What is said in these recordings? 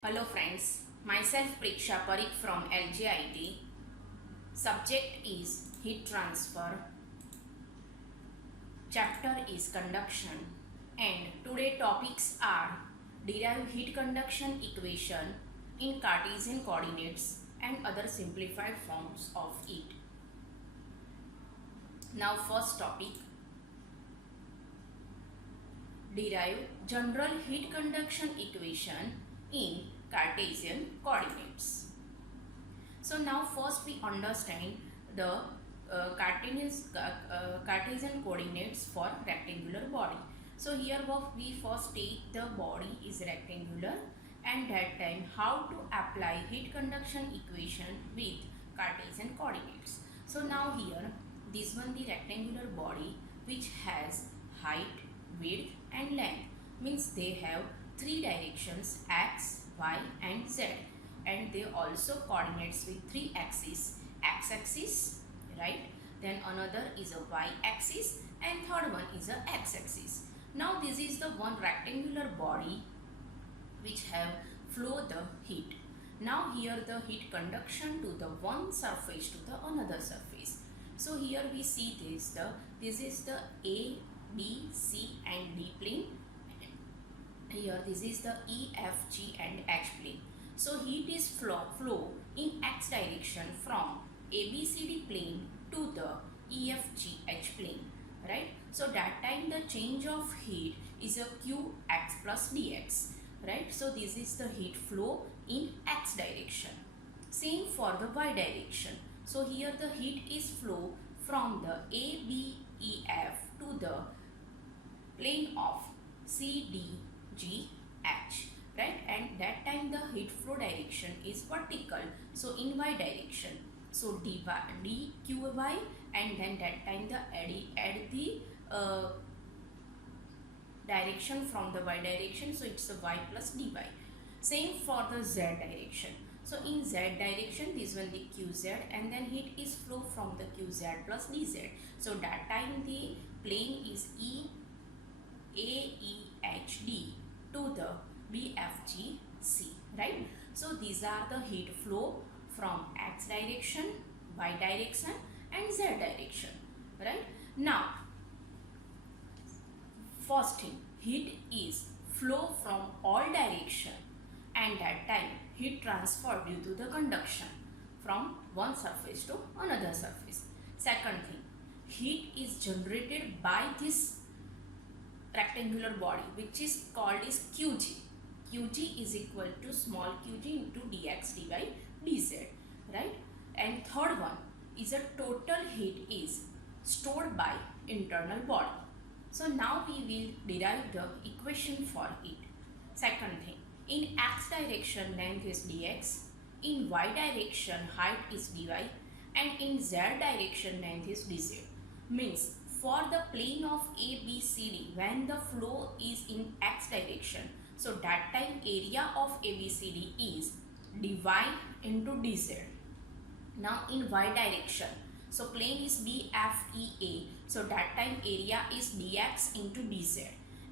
Hello friends, myself Preksha Parikh from LGIT. Subject is heat transfer. Chapter is conduction. And today topics are derive heat conduction equation in Cartesian coordinates and other simplified forms of it. Now first topic, derive general heat conduction equation in Cartesian coordinates. So now first we understand the Cartesian coordinates for rectangular body. So here we first take the body is rectangular and that time how to apply heat conduction equation with Cartesian coordinates. So now here this one the rectangular body which has height, width and length, means they have three directions x, y and z, and they also coordinates with three axes, x axis, right, then another is a y axis and third one is a x axis. Now this is the one rectangular body which have flow the heat. Now here the heat conduction to the one surface to the another surface. So here we see this is the A, B, C and D plane. Here this is the E, F, G and H plane. So heat is flow in x direction from ABCD plane to the EFGH plane, right? So that time the change of heat is a Qx plus dx, right? So this is the heat flow in x direction. Same for the y direction. So here the heat is flow from the ABEF to the plane of CDGH, right? And that time the heat flow direction is vertical, so in y direction. So dqy, and then that time the add the direction from the y direction, so it's a y plus dy. Same for the z direction. So in z direction this one the qz, and then heat is flow from the qz plus dz. So that time the plane is AEHD to the BFGC, right? So these are the heat flow from x direction, y direction and z direction, right? Now first thing, heat is flow from all direction, and that time heat transfer due to the conduction from one surface to another surface. Second thing, heat is generated by this rectangular body which is called is Qg. Qg is equal to small qg into dx dy dz, right? And third one is a total heat is stored by internal body. So now we will derive the equation for it. Second thing, in x direction length is dx, in y direction height is dy, and in z direction length is dz. Means for the plane of ABCD, when the flow is in x direction, so that time area of ABCD is dy into dz. Now in y direction, so plane is BFEA, so that time area is dx into dz.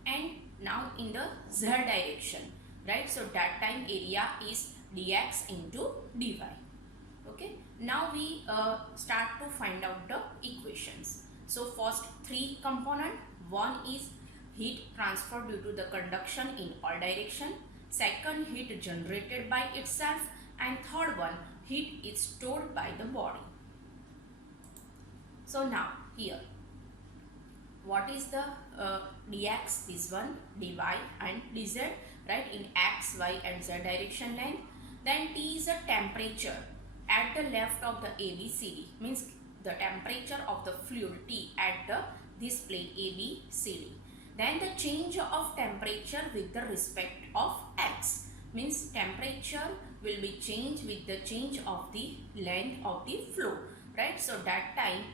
And now in the z direction, right, so that time area is dx into dy. Okay, now we start to find out the equations. So first three component, one is heat transfer due to the conduction in all direction, second heat generated by itself, and third one heat is stored by the body. So now here what is the dx, this one, dy and dz, right, in x, y and z direction length. Then T is a temperature at the left of the ABCD, means the temperature of the fluid T at the this plane ABCD. Then the change of temperature with the respect of x, means temperature will be changed with the change of the length of the flow, right? So that time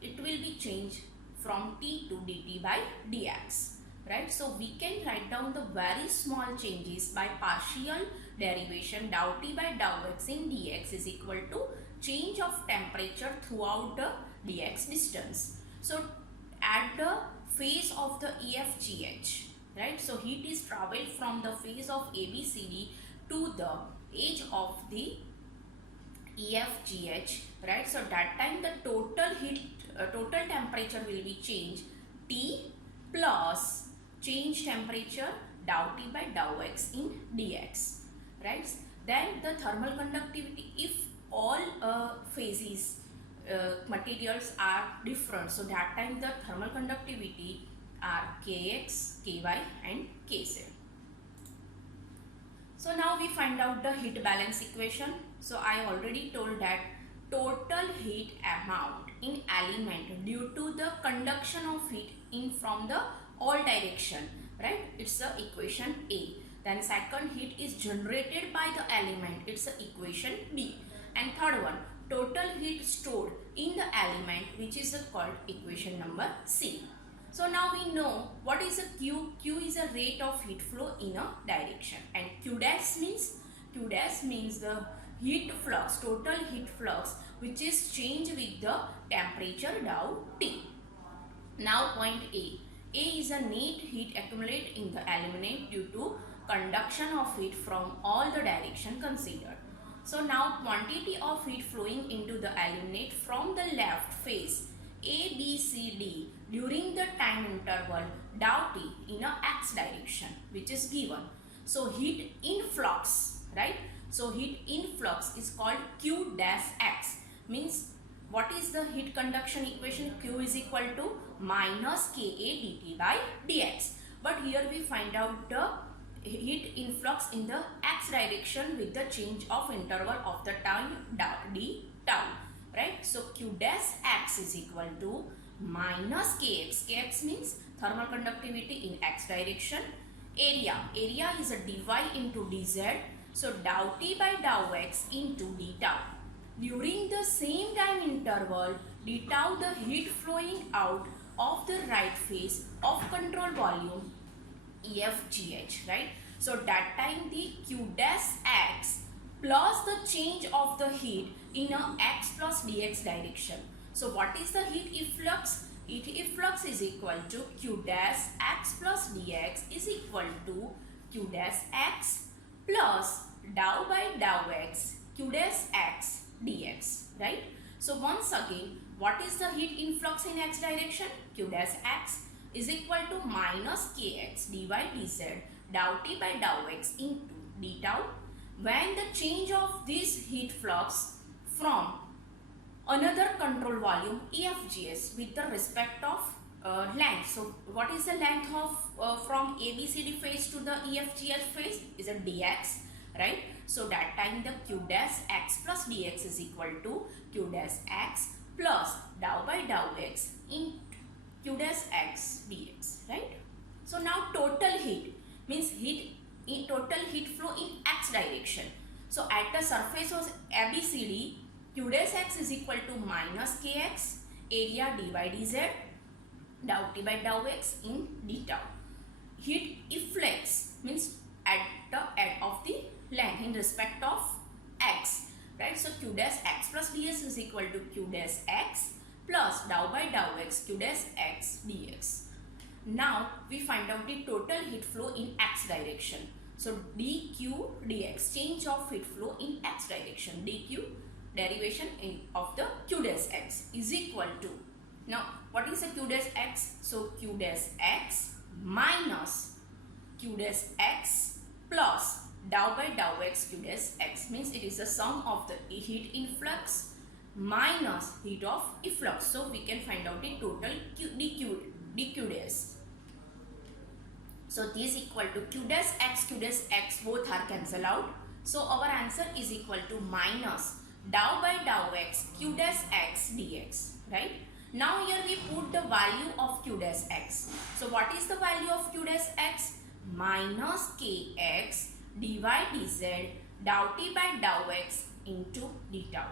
it will be changed from T to dt by dx, right? So we can write down the very small changes by partial derivation. Dou T by dou x in dx is equal to change of temperature throughout the dx distance. So at the phase of the EFGH, right, so heat is traveled from the phase of ABCD to the edge of the EFGH, right? So that time the total temperature will be changed T plus change temperature dou T by dou X in dx, right? Then the thermal conductivity, if all phases materials are different, so that time the thermal conductivity are Kx, Ky and Kz. So now we find out the heat balance equation. So I already told that total heat amount in element due to the conduction of heat in from the all direction, right? It's the equation A. Then second, heat is generated by the element. It's the equation B. And third one, total heat stored in the element, which is called equation number C. So now we know what is a Q. Q is a rate of heat flow in a direction, and Q dash means the heat flux, total heat flux, which is changed with the temperature dou T. Now point A. A is a net heat accumulated in the element due to conduction of heat from all the direction considered. So now quantity of heat flowing into the element from the left phase A, B, C, D during the time interval dou T in a x direction, which is given. So heat influx, right? So heat influx is called Q dash x. Means what is the heat conduction equation? Q is equal to minus Ka dt by dx. But here we find out the heat influx in the x direction with the change of interval of the time d tau, right? So Q dash x is equal to minus Kx. Kx means thermal conductivity in x direction. Area is a dy into dz. So dou T by dou x into d tau. During the same time interval, d tau the heat flowing out of the right phase of control volume EFGH, right? So that time the Q dash x plus the change of the heat in a x plus dx direction. So what is the heat efflux? Heat efflux is equal to Q dash x plus dx is equal to Q dash x plus dou by dou x Q dash x dx, right? So once again, what is the heat influx in x direction? Q dash x is equal to minus Kx dy dz dou T by dou x into d tau, when the change of this heat flux from another control volume EFGS with the respect of length. So what is the length of from ABCD phase to the EFGH phase? Is a dx, right? So that time the Q dash x plus dx is equal to Q dash x plus dou by dou x in Q dash x dx, right? So now total heat means total heat flow in x direction. So at the surface of ABCD, Q dash x is equal to minus Kx area dy dz dou T by dou x in d tau. Heat efflux means at the end of the length in respect of x, right? So Q dash x plus ds is equal to Q dash x plus dou by dou x Q dash x dx. Now we find out the total heat flow in x direction. So dq dx, change of heat flow in x direction, dq derivation of the Q dash x is equal to, now what is the Q dash x? So Q dash x minus Q dash x plus dou by dou x Q dash x, means it is the sum of the heat influx minus heat of efflux. So we can find out the total dq dash. So this equal to Q dash x both are cancelled out. So our answer is equal to minus dou by dou x Q dash x dx, right? Now here we put the value of Q dash x. So what is the value of Q dash x? Minus Kx dy dz dou T by dou x into d tau,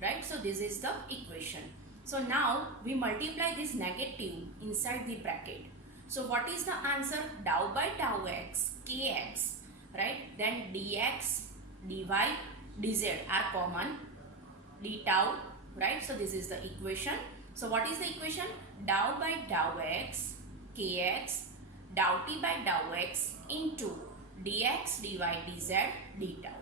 right? So this is the equation. So now we multiply this negative inside the bracket. So what is the answer? Dou by dou x Kx, right? Then dx dy dz are common, d tau, right? So this is the equation. So what is the equation? Dou by dou x Kx dou T by dou x into dx, dy, dz, d tau.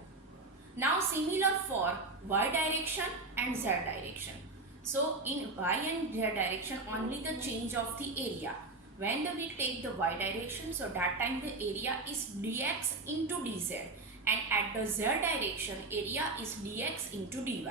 Now similar for y direction and z direction. So in y and z direction only the change of the area. When we take the y direction, so that time the area is dx into dz, and at the z direction area is dx into dy,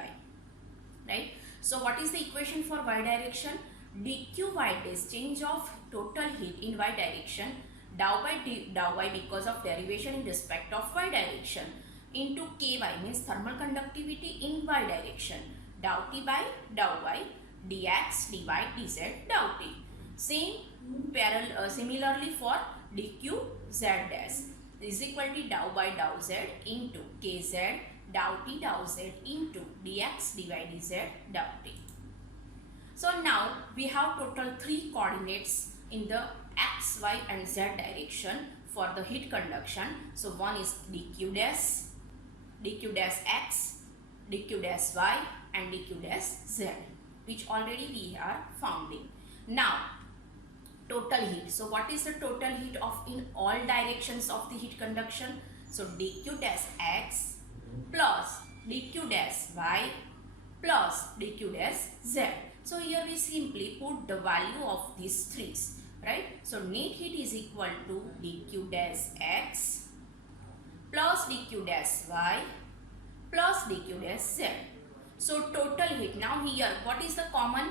right? So what is the equation for y direction? dqy is change of total heat in y direction, dou by dou y because of derivation in respect of y direction, into ky means thermal conductivity in y direction, dou t by dou y, dx, dy, dz, dou t. Similarly for dq z dash is equal to dou by dou z into kz, dou t dou z into dx, dy, dz, dou t. So now we have total 3 coordinates in the x, y and z direction for the heat conduction. So one is dq dash x, dq dash y and dq dash z, which already we are founding. Now total heat. So what is the total heat of in all directions of the heat conduction? So dq dash x plus dq dash y plus dq dash z. So here we simply put the value of these threes, right? So net heat is equal to dq dash x plus dq dash y plus dq dash z. So total heat. Now here what is the common?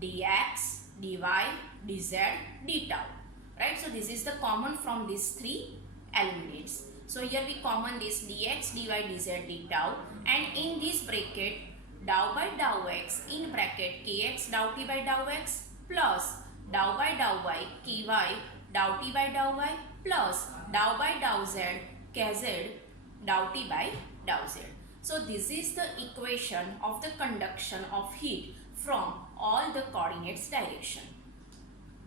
dx, dy, dz, d tau, right? So this is the common from these 3 elements. So here we common this dx, dy, dz, d tau, and in this bracket dou by dou x in bracket kx dou t by dou x plus dou by dou y ky dou t by dou y plus dou by dou z kz dou t by dou z. So this is the equation of the conduction of heat from all the coordinates direction.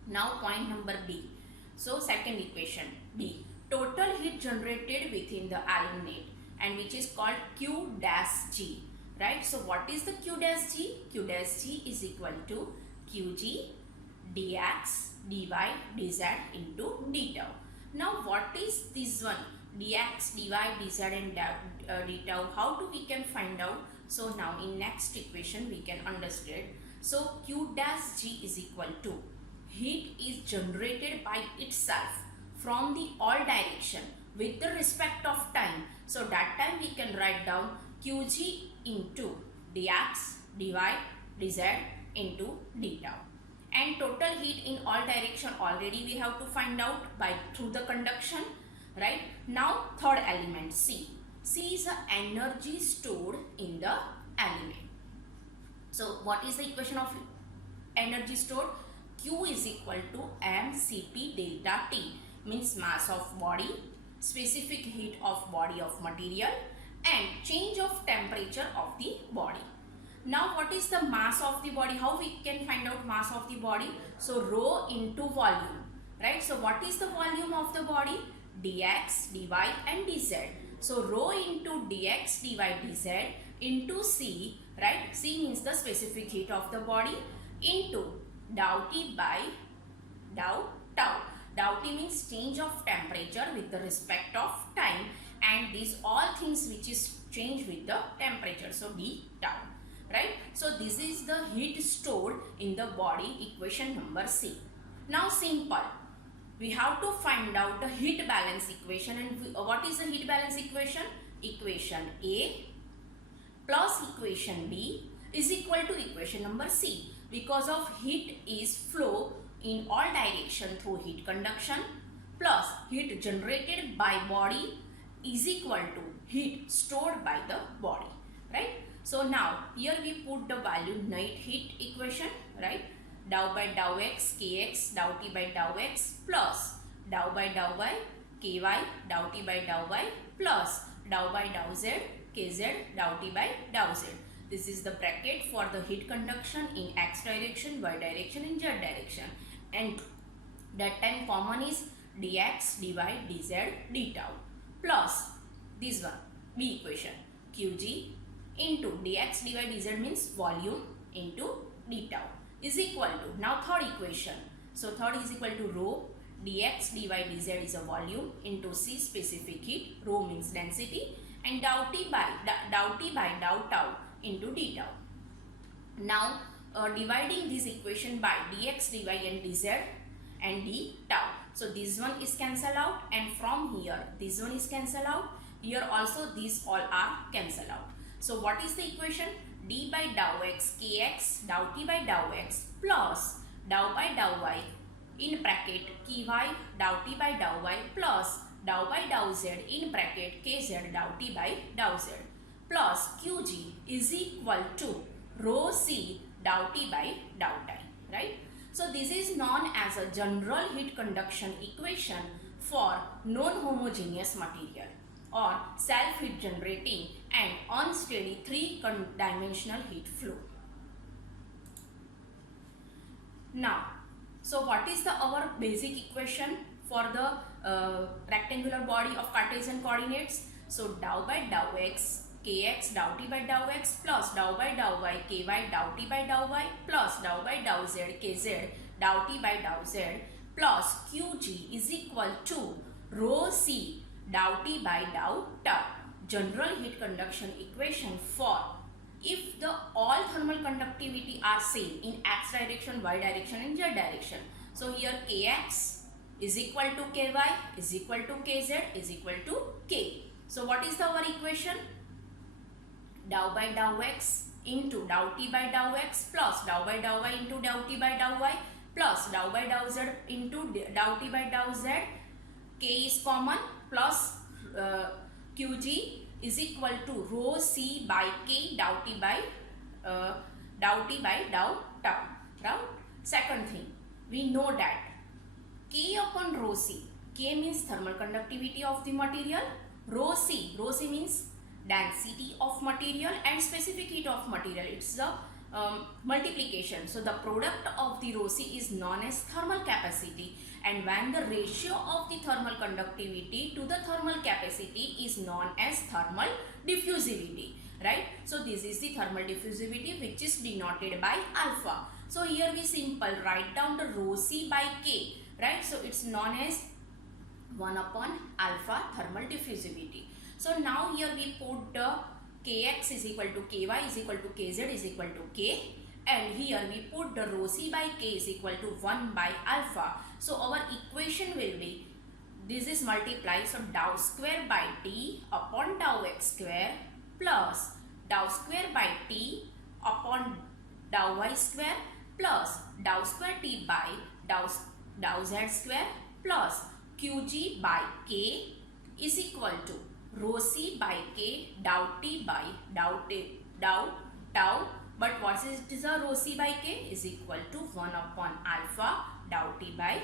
Now point number B. So second equation B. Total heat generated within the aluminate, and which is called Q dash G. Right. So what is the Q dash G? Q dash G is equal to Qg dx, dy, dz into d tau. Now what is this one? dx, dy, dz and d tau. How do we can find out? So now in next equation we can understand. So Q dash G is equal to heat is generated by itself from the all direction with the respect of time. So that time we can write down Qg into dx, dy, dz into d tau. And total heat in all direction already we have to find out by through the conduction, right? Now third element C. C is the energy stored in the element. So what is the equation of energy stored? Q is equal to mCp delta T, means mass of body, specific heat of body of material, and change of temperature of the body. Now what is the mass of the body? How we can find out mass of the body? So rho into volume, right? So what is the volume of the body? dx, dy and dz. So rho into dx, dy, dz into C, right? C means the specific heat of the body, into dou T by dou tau. Dou T means change of temperature with the respect of time, and these all things which is change with the temperature. So d tau, right? So this is the heat stored in the body, equation number C. Now simple. We have to find out the heat balance equation. And what is the heat balance equation? Equation A plus equation B is equal to equation number C, because of heat is flow in all direction through heat conduction plus heat generated by body is equal to heat stored by the body, right? So now here we put the value net heat equation, right? Dou by dou x kx dou t by dou x plus dou by dou y ky dou t by dou y plus dou by dou z kz dou t by dou z. This is the bracket for the heat conduction in x direction, y direction and z direction, and that time common is dx, dy, dz, d tau plus this one B equation Qg into dx, dy, dz means volume into d tau is equal to, now third equation. So third is equal to rho dx dy dz is a volume into C specific heat, rho means density, and dou t by dou tau into d tau. Now dividing this equation by dx dy and dz and d tau. So this one is cancelled out, and from here this one is cancelled out. Here also these all are cancelled out. So what is the equation? D by dou x kx dou t by dou x plus dou by dou y in bracket ky dou t by dou y plus dou by dou z in bracket kz dou t by dou z plus qg is equal to rho c dou t by dou ti, right? So this is known as a general heat conduction equation for non-homogeneous material or self-heat generating and unsteady three-dimensional heat flow. Now, so what is our basic equation for the rectangular body of Cartesian coordinates? So dou by dou x kx dou t by dou x plus dou by dou y ky dou t by dou y plus dou by dou z kz dou t by dou z plus qg is equal to rho c dou t by dou tau. General heat conduction equation for if the all thermal conductivity are same in x direction, y direction and z direction. So here kx is equal to ky is equal to kz is equal to k. So what is our equation? Dou by dou x into dou t by dou x plus dou by dou y into dou t by dou y plus dou by dou z into dou t by dou z. K is common plus qg is equal to rho c by k dou t by dou tau. Right? Second thing, we know that k upon rho c, k means thermal conductivity of the material, rho c means density of material and specific heat of material. It's the multiplication. So the product of the rho c is known as thermal capacity, and when the ratio of the thermal conductivity to the thermal capacity is known as thermal diffusivity, right? So this is the thermal diffusivity which is denoted by alpha. So here we simple write down the rho c by k, right? So it's known as 1 upon alpha thermal diffusivity. So now here we put the kx is equal to ky is equal to kz is equal to k, and here we put the rho c by k is equal to 1 by alpha. So our equation will be, this is multiplied, so dou square by t upon dou x square plus dou square by t upon dou y square plus dou square t by dou z square plus qg by k is equal to rho c by k dou t by dou tau. But what is the rho c by k is equal to 1 upon alpha dou t by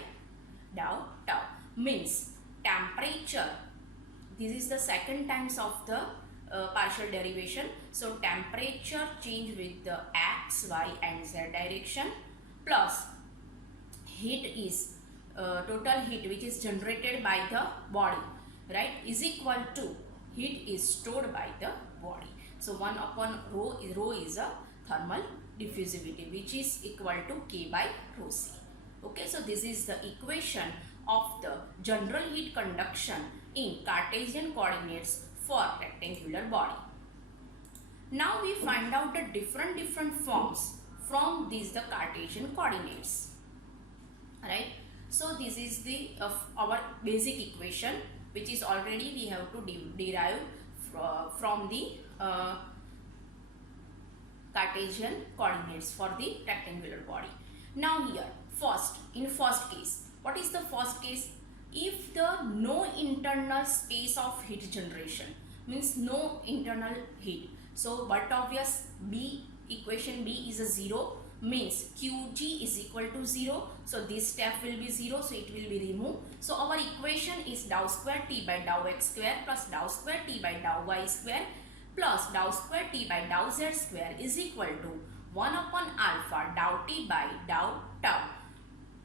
dou tau. Means temperature, this is the second times of the partial derivation. So temperature change with the x, y and z direction plus heat is total heat which is generated by the body, right, is equal to heat is stored by the body. So 1 upon rho is a thermal diffusivity which is equal to k by rho c. Okay, so this is the equation of the general heat conduction in Cartesian coordinates for rectangular body. Now we find out the different forms from these the Cartesian coordinates, right? So this is the our basic equation which is already we have to derive from the Cartesian coordinates for the rectangular body. Now here in first case, what is the first case? If the no internal space of heat generation, means no internal heat, so but obvious b equation b is a 0, means qg is equal to 0, so this step will be 0, so it will be removed. So our equation is dou square t by dou x square plus dou square t by dou y square plus dou square t by dou z square is equal to 1 upon alpha dou t by dou tau.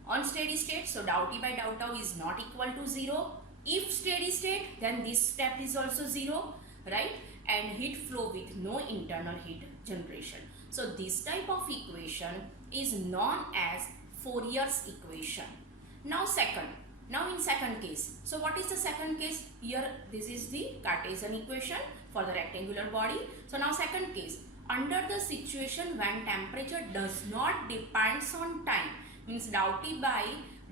On steady state, so dou t by dou tau is not equal to 0. If steady state, then this step is also 0, right? And heat flow with no internal heat generation. So this type of equation is known as Fourier's equation. Now second, Now in second case, so what is the second case? Here this is the Cartesian equation for the rectangular body. So now second case, under the situation when temperature does not depends on time, means dou T by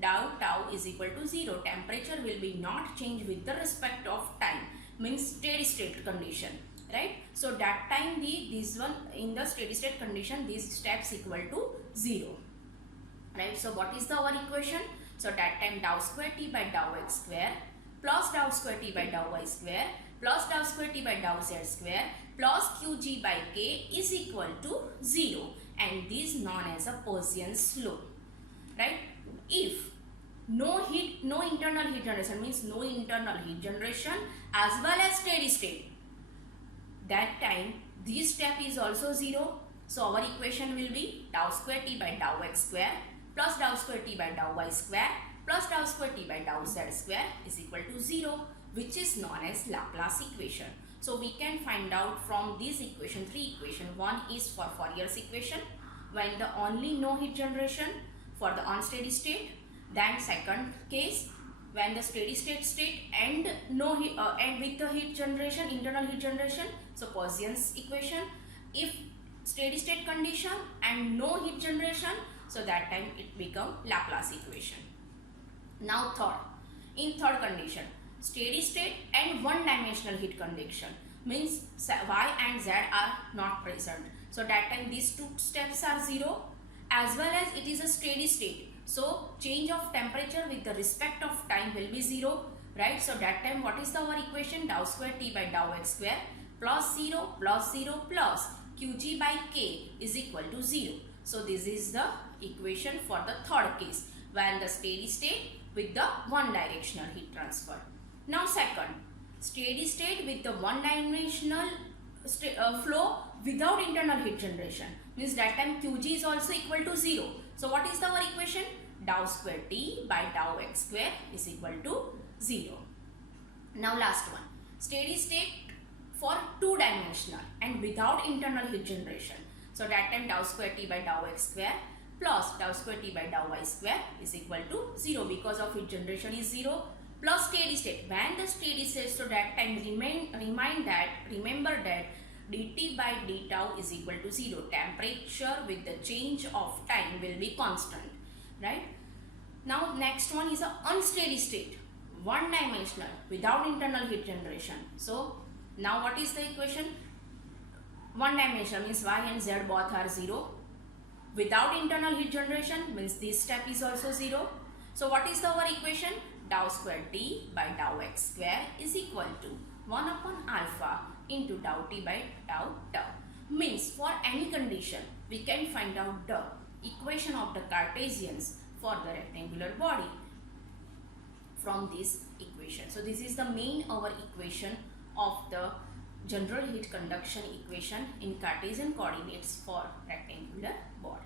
dou tau is equal to 0. Temperature will be not change with the respect of time, means steady state condition, right? So that time this one in the steady state condition, these steps equal to 0, right? So what is the our equation? So that time dou square T by dou x square plus dou square T by dou y square plus dou square T by dou z square plus Qg by K is equal to 0, and this known as a Paulson's law, right? If no internal heat generation, means no internal heat generation as well as steady state, that time this step is also 0. So our equation will be dou square T by dou x square plus dou square T by dou y square plus dou square T by dou z square is equal to 0, which is known as Laplace equation. So we can find out from this equation, three equation. One is for Fourier's equation, when the only no heat generation for the unsteady state. Then second case, when the steady state and no heat, and with the heat generation, internal heat generation, so Paulson's equation. If steady state condition and no heat generation, so that time it become Laplace equation. Now third, in third condition, steady state and one dimensional heat condition, means y and z are not present. So that time these two steps are 0, as well as it is a steady state. So change of temperature with the respect of time will be 0, right? So that time what is our equation? Dou square T by dou x square plus 0 plus 0 plus Qg by K is equal to 0. So this is the equation for the third case, when the steady state with the one directional heat transfer. Now second, steady state with the one dimensional flow without internal heat generation, means that time Qg is also equal to 0. So what is our equation? Dou square T by dou x square is equal to 0. Now last one, steady state for two dimensional and without internal heat generation. So that time dou square T by dou x square plus dou square T by dou y square is equal to 0, because of heat generation is 0, plus steady state. When the steady state, so that time remember that dt by d tau is equal to 0. Temperature with the change of time will be constant, right? Now next one is a unsteady state, one dimensional without internal heat generation. So now what is the equation? One dimensional means y and z both are 0. Without internal heat generation means this step is also 0. So what is our equation? Dou square T by dou x square is equal to 1 upon alpha into dou T by dou tau. Means for any condition we can find out the equation of the Cartesians for the rectangular body from this equation. So this is the main our equation of the general heat conduction equation in Cartesian coordinates for rectangular body.